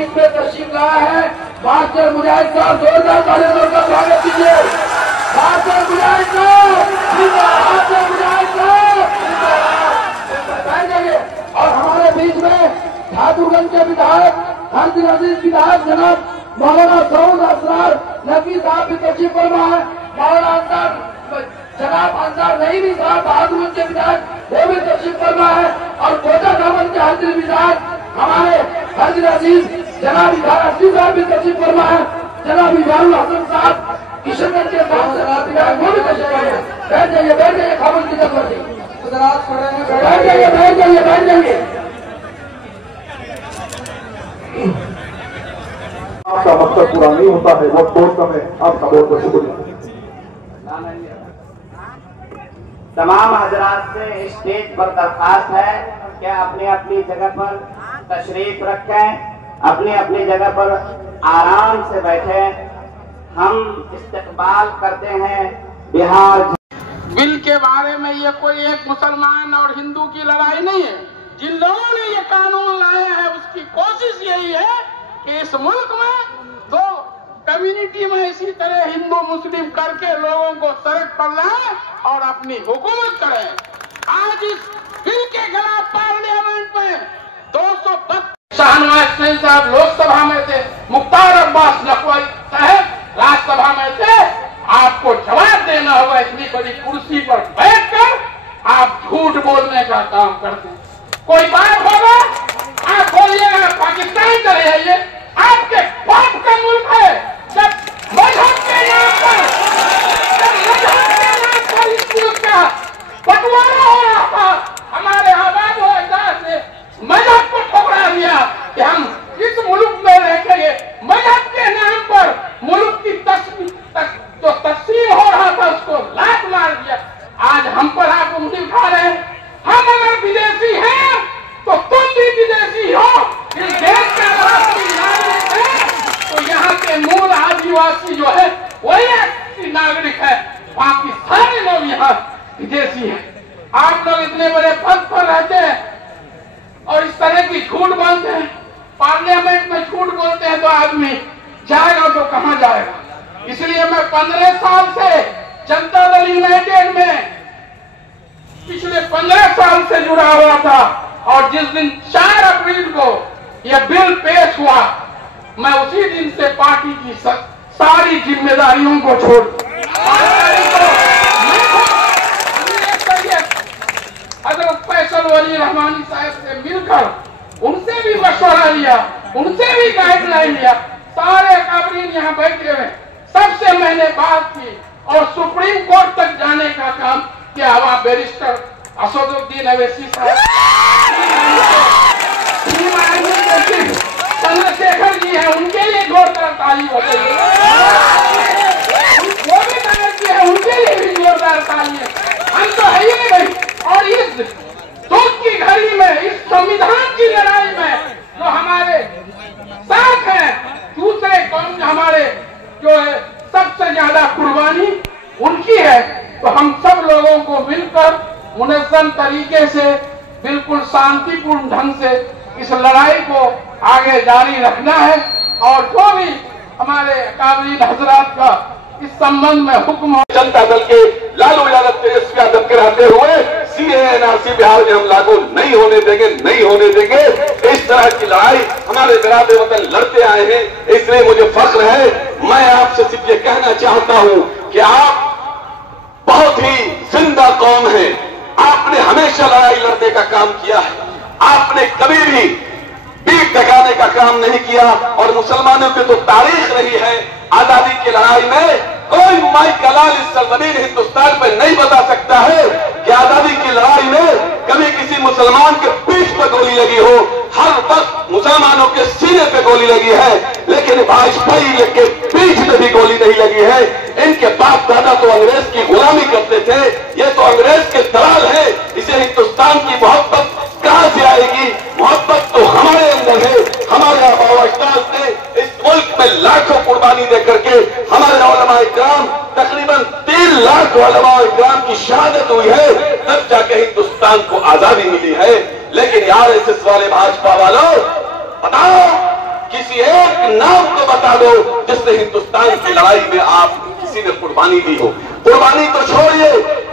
बीच में तशरीफ लाया है। मास्टर मुजाहिद साहब जोरदार तालियों का स्वागत कीजिए। मास्टर मुजाहिद साहब, मास्टर मुजाहिद साहब। और हमारे बीच में ठाकुरगंज के विधायक हरदिल अजीज विधायक जनाब मौलाना सऊद असरार नकी साहब भी तशरीफ फरमा है। मौलाना जनाब अंसार नईमी साहब बहादुरगंज के विधायक वो भी तशरीफ फरमा है। और कोटा दामन के हरदिल विधायक हमारे हरदिल अजीज जनाब इधार असली साहब भी तशरीफ फरमा है। जनाब इजारुल हसन साहब किशनगंज के विधायक वो भी तशरीफ फरमा है। बैठ जाइए खामोश की जरूरत नहीं, बैठ जाइए। आपका मकसद पूरा नहीं होता है, वो बहुत कम है। आपका बहुत बहुत शुक्रिया। तमाम हजरात से स्टेज पर दरखास्त है क्या अपनी अपनी जगह पर तशरीफ रखें, अपनी अपनी जगह पर आराम से बैठे। हम इस्तकबाल करते हैं बिहार। बिल के बारे में ये कोई एक मुसलमान और हिंदू की लड़ाई नहीं है। जिन लोगों ने ये कानून लाया है उसकी कोशिश यही है कि इस मुल्क में दो कम्युनिटी में इसी तरह हिंदू मुस्लिम करके लोगों को सड़क पर लाए और अपनी हुकूमत करें। आज इस बिल के खिलाफ पार्लियामेंट में 232 शाहनवाज हुसैन साहब लोकसभा में थे, मुख्तार अब्बास नकवी साहब राज्यसभा में थे। आपको जवाब देना होगा, इतनी बड़ी कुर्सी पर बैठकर आप झूठ बोलने का काम करते हैं। कोई बात होगा आप बोलिएगा पाकिस्तान चले जाइए, आपके बाप का मुल्क है। जब मजहब के नाम पर इस मुल्क का बंटवारा हो रहा था, हमारे आबाद व अजदाद ने मजहब को ठुकरा दिया कि हम इस मुल्क में रहेंगे। मजहब के नाम पर मुल्क की जो तस्लीम हो रहा था उसको लात मार दिया। आज हम पर आप उंगली उठा रहे हैं। हम अगर विदेशी हैं तो तुम भी विदेशी हो। इस देश का नागरिक है तो यहाँ के मूल आदिवासी जो है वही नागरिक है, बाकी सारे लोग यहाँ विदेशी हैं। आप लोग इतने बड़े पद पर रहते हैं और इस तरह की झूठ बोलते हैं। पार्लियामेंट में झूठ बोलते हैं तो आदमी जाएगा तो कहाँ जाएगा। इसलिए मैं 15 साल से जनता दल यूनाइटेड में पिछले 15 साल से जुड़ा हुआ था। और जिस दिन 4 अप्रैल को यह बिल पेश हुआ, मैं उसी दिन से पार्टी की सारी जिम्मेदारियों को छोड़ हजरत फैसल वली रहमानी साहब से मिलकर उनसे भी मशवरा लिया, उनसे भी गाइडलाइन लिया। सारे काबरीन यहाँ बैठे हुए, सबसे मैंने बात की और सुप्रीम कोर्ट तक जाने का काम किया हुआ। बैरिस्टर असदुद्दीन अवैसी साहब, चंद्रशेखर जी हैं, उनके लिए जोरदार ताली बजाइए। वो भी नगर की है, उनके लिए भी जोरदार ताली है। हम तो है ही नहीं। और इस दुख की घड़ी में, इस संविधान की लड़ाई में जो हमारे साथ हैं, दूसरे कौम हमारे जो है सबसे ज्यादा कुर्बानी उनकी है। तो हम सब लोगों को मिलकर मुनज़्ज़म तरीके से बिल्कुल शांतिपूर्ण ढंग से इस लड़ाई को आगे जारी रखना है। और जो भी हमारे काबिल हजरात का इस संबंध में हुक्म हो, जनता दल के लालू यादव तेजस्वी यादव के रहते हुए CAA-NRC बिहार में हम लागू नहीं होने देंगे, नहीं होने देंगे। इस तरह की लड़ाई हमारे बिरादर वतन लड़ते आए हैं, इसलिए मुझे फख्र है। मैं आपसे सिर्फ ये कहना चाहता हूं कि आप बहुत ही जिंदा कौम है। आपने हमेशा लड़ाई लड़ने का काम किया है, आपने कभी भी पीठ दिखाने का काम नहीं किया। और मुसलमानों की तो तारीख रही है आजादी की लड़ाई में। कोई माई कलाल इस सरजमीन हिंदुस्तान में नहीं बता सकता है कि आजादी की लड़ाई में कभी किसी मुसलमान के पीठ पर गोली लगी हो। हर वक्त मुसलमानों के सीने पे गोली लगी है, लेकिन वाजपेयी के पीठ पे भी गोली नहीं लगी है। इनके बाप दादा तो अंग्रेज की गुलामी करते थे, ये तो अंग्रेज के दलाल है। इसे हिंदुस्तान की मोहब्बत कहां से आएगी? मोहब्बत तो हमारे अंदर है। हमारे आबा अजदाद ने इस मुल्क में लाखों कुर्बानी देकर के हमारे उलमा इकराम, तकरीबन 3 लाख उलमा इकराम की शहादत हुई है, तब जाके हिंदुस्तान को आजादी मिली है। लेकिन यार ऐसे वाले भाजपा वालों, बताओ किसी नाम तो बता दो जिसने हिंदुस्तान की लड़ाई में आप किसी ने कुर्बानी दी हो। कुर्बानी तो छोड़िए,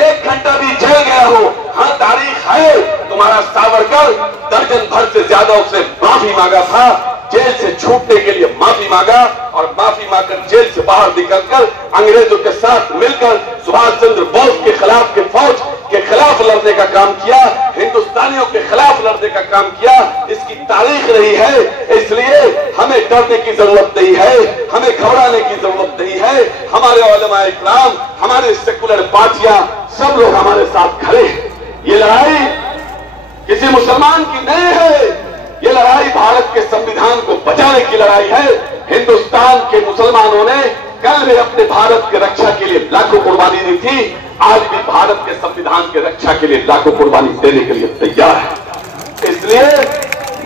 1 घंटा भी जल गया हो, हाँ तारीख है, तुम्हारा सावरकर दर्जन भर से ज्यादा उसने माफी मांगा था, जेल से छूटने के लिए माफी मांगा, और माफी मांगकर जेल से बाहर निकलकर अंग्रेजों के साथ मिलकर सुभाष चंद्र बोस के खिलाफ के फौज के खिलाफ लड़ने का काम किया, हिंदुस्तानियों के खिलाफ लड़ने का काम किया। इसकी तारीख रही है, इसलिए हमें डरने की जरूरत नहीं है, हमें घबराने की जरूरत नहीं है। हमारे उलमा इकराम, हमारे सेकुलर पार्टियां, सब लोग हमारे साथ खड़े हैं। ये लड़ाई किसी मुसलमान की नहीं है, ये लड़ाई भारत के संविधान को बचाने की लड़ाई है। हिंदुस्तान के मुसलमानों ने कल भी अपने भारत की रक्षा के लिए लाखों कुर्बानी दी थी, आज भी भारत के संविधान की रक्षा के लिए लाखों कुर्बानी देने के लिए तैयार है। इसलिए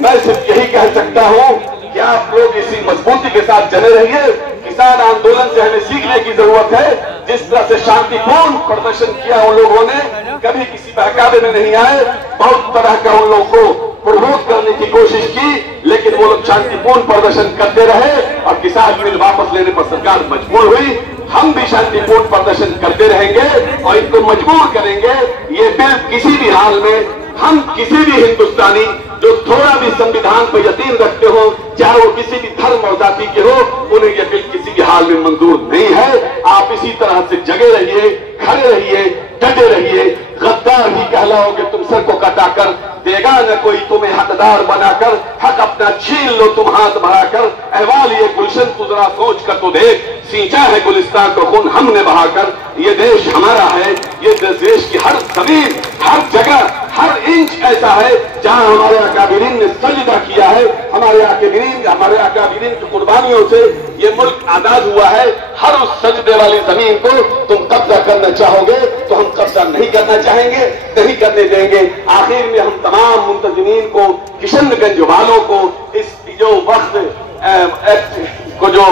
मैं सिर्फ यही कह सकता हूं कि आप लोग इसी मजबूती के साथ चले रहिए। किसान आंदोलन से हमें सीखने की जरूरत है। जिस तरह से शांतिपूर्ण प्रदर्शन किया उन लोगों ने, कभी किसी बहकावे में नहीं आए, बहुत तरह का उन लोगों को प्रमोट करने की कोशिश की, लेकिन वो लोग शांतिपूर्ण प्रदर्शन करते रहे और किसान बिल वापस लेने पर सरकार मजबूर हुई। हम भी शांतिपूर्ण प्रदर्शन करते रहेंगे और इनको मजबूर करेंगे। ये बिल किसी भी हाल में, हम किसी भी हिंदुस्तानी जो थोड़ा भी संविधान पर यकीन रखते हो, चाहे वो किसी भी धर्म और जाति के हो, उन्हें यह बिल किसी भी हाल में मंजूर नहीं है। आप इसी तरह से जगे रहिए, खड़े रहिए, डटे रहिए। गद्दार ही कहलाओगे तुम सर को कटाकर, देगा न कोई तुम्हें हकदार बनाकर, हक अपना छीन लो तुम हाथ बढ़ाकर। अहवाल ये गुलशन तू जरा सोच कर तो देख, सींचा है गुलिस्तान को खून हमने बहाकर। ये देश हमारा है, ये देश की हर जमीन, हर जगह, हर इंच ऐसा है जहां हमारे अकाबिरीन ने सजदा किया है। हमारे अकाबिरीन की कुर्बानियों से ये मुल्क आजाद हुआ है। हर उस सजदे वाली जमीन को तुम कब्जा करना चाहोगे तो हम कब्जा नहीं करना चाहेंगे, नहीं करने देंगे। आखिर में हम तमाम मुंतजिमीन को, किशनगंज वालों को, इस जो वक्त को जो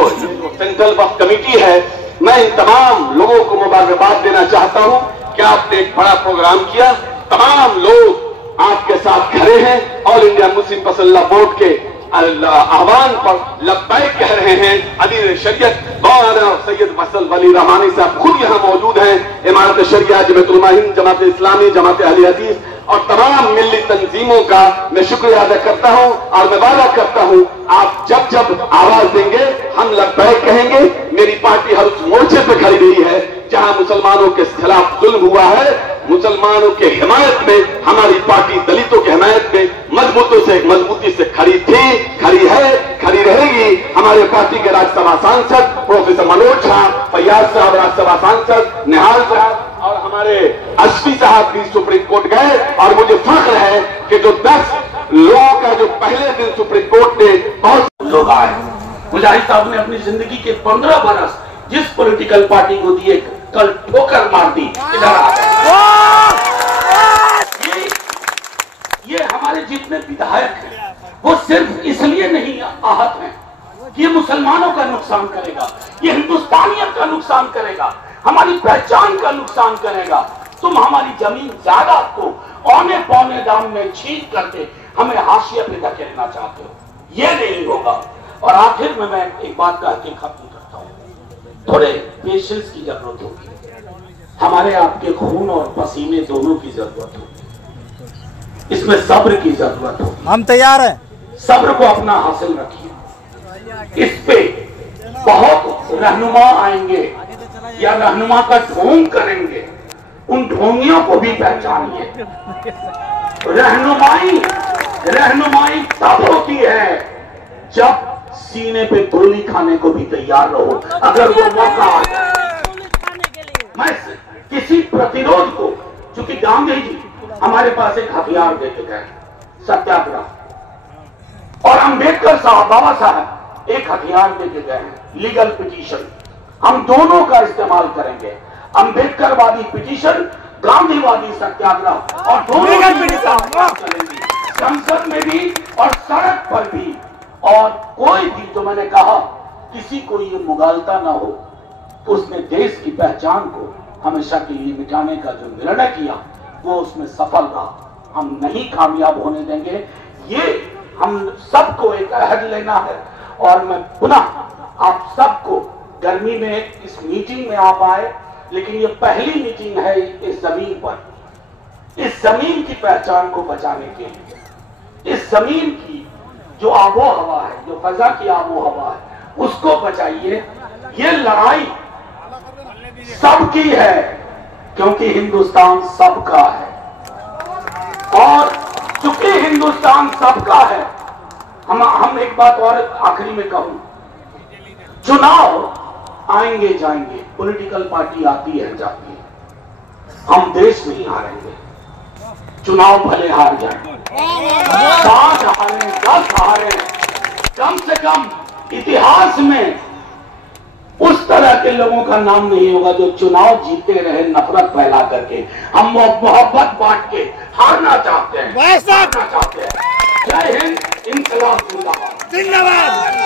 सेंट्रल वक्त कमेटी है, मैं इन तमाम लोगों को मुबारकबाद देना चाहता हूं कि आपने एक बड़ा प्रोग्राम किया। तमाम लोग आपके साथ खड़े हैं। ऑल इंडिया मुस्लिम पसल्ला बोर्ड के आह्वान पर लब्बैक कह रहे हैं। अमीर शरीयत मौलाना सैयद फैसल वली रहमानी साहब खुद यहाँ मौजूद हैं। इमारत शरिया, जमात उलमा हिंद, जमात इस्लामी, जमात अहले हदीस और तमाम मिल्ली तंजीमों का मैं शुक्रिया अदा करता हूं और मैं वादा करता हूं आप जब जब आवाज देंगे हम लब्बैक कहेंगे। मेरी पार्टी हर उस मोर्चे पर खड़ी रही है जहां मुसलमानों के खिलाफ जुल्म हुआ है। मुसलमानों के हिमायत में हमारी पार्टी, दलितों की हिमायत में मजबूती से खड़ी थी, खड़ी है, खड़ी रहेगी। हमारे पार्टी के राज्यसभा सांसद प्रोफेसर मनोज झा, फैयाज साहब राज्यसभा सांसद, निहाल साहब और हमारे एसपी साहब भी सुप्रीम कोर्ट गए और मुझे फख्र है कि जो 10 लोगों का जो पहले दिन सुप्रीम कोर्ट ने बहुत लोग आए। मुजाहिद साहब ने अपनी जिंदगी के 15 बरस जिस पॉलिटिकल पार्टी को दिए, कल ठोकर मार दी। इधर आ ये हमारे जितने विधायक हैं वो सिर्फ इसलिए नहीं आहत हैं कि ये मुसलमानों का नुकसान करेगा, ये हिंदुस्तानियत का नुकसान करेगा, हमारी पहचान का नुकसान करेगा। तुम हमारी जमीन जायदाद को औने पौने दाम में छीन करके हमें हाशिए पे धकेलना चाहते हो, ये नहीं होगा। और आखिर में मैं एक बात का खत्म करता हूँ, थोड़े पेशेंस की जरूरत होगी, हमारे आपके खून और पसीने दोनों की जरूरत होगी, इसमें सब्र की जरूरत होगी। हम तैयार हैं। सब्र को अपना हासिल रखिए। इस पे बहुत रहनुमा आएंगे या रहनुमा का ढोंग करेंगे, उन ढोंगियों को भी पहचानिए। रहनुमाई तब होती है जब सीने पे गोली खाने को भी तैयार रहो अगर वो मौका आ जाए। मैं किसी प्रतिरोध को, चूंकि गांधी जी हमारे पास एक हथियार देके गए, सत्याग्रह, और अंबेडकर साहब, बाबा साहब एक हथियार देके गए हैं, लीगल पिटीशन। हम दोनों का इस्तेमाल करेंगे, अंबेडकरवादी पिटीशन, गांधीवादी सत्याग्रह, और दोनों चलेंगी संसद में भी और सड़क पर भी। और कोई भी, जो मैंने कहा, किसी को ये मुगालता ना हो, उसने देश की पहचान को हमेशा के लिए मिटाने का जो निर्णय किया वो उसमें सफल रहा। हम नहीं कामयाब होने देंगे। ये हम सबको एक अहद लेना है और मैं पुनः आप सबको गर्मी में इस मीटिंग में आप आए, लेकिन ये पहली मीटिंग है इस जमीन पर, इस जमीन की पहचान को बचाने के लिए, इस जमीन की जो आबो हवा है, जो फजा की आबो हवा है, उसको बचाइए। ये लड़ाई सबकी है, क्योंकि हिंदुस्तान सबका है। और चूंकि हिंदुस्तान सबका है, हम एक बात और आखिरी में कहूं, चुनाव आएंगे जाएंगे, पॉलिटिकल पार्टी आती है जाती है, हम देश नहीं हारेंगे। चुनाव भले हार जाए, 7 हारें 10 हारें, कम से कम इतिहास में उस तरह के लोगों का नाम नहीं होगा जो चुनाव जीते रहे नफरत फैला करके। हम मोहब्बत बांट के हारना चाहते हैं, हारना चाहते हैं। जय हिंद, इंकलाब जिंदाबाद।